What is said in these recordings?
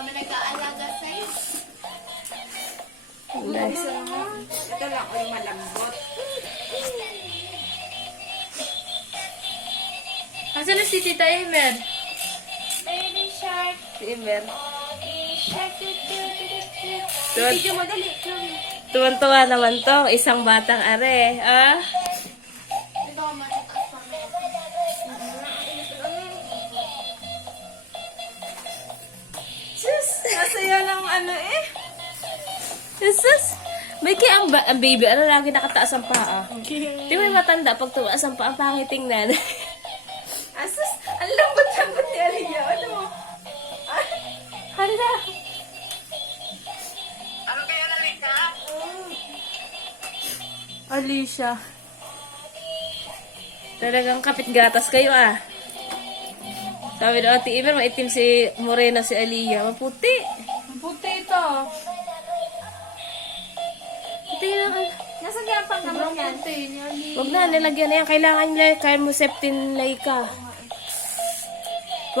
kami nag-aalaga sa'yo. Nice. Ito lang ay malambot. Asan na si Tita Emer? Baby shark, Si Emer. baby shark, Video mo dali. Tuwan-tuwa naman to. Isang batang are. Ah? Ito ka matatas pa Sus, masaya lang ano eh. Jesus! May kaya ang baby, ano lagi nakataas ang paa? Di ba yung matanda, pag tumaas ang paa, ang pangit tingnan. Asus, ang lambot-lambot ni Aliyah. Ano mo? Hala! Ano kaya nalika? Alicia. Talagang kapit gatas kayo ah. Sabi na Ate Imer, maitim si Morena si Aliyah. Maputi. Puti ito. Puti lang. Nasaan kaya pang naman yan? Huwag na, nilagyan na yan. Kailangan nila Carmoseptin Laika.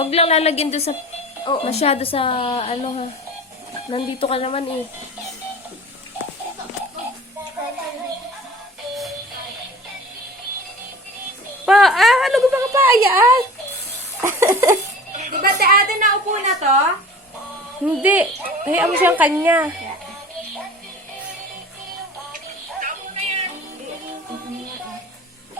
Huwag lang lalagyan doon sa... Oo. Masyado sa ano ha. Nandito ka naman eh. Ano ko mga paayaan? Di ba ate naupo na to? Hindi. Hayaan mo siyang kanya.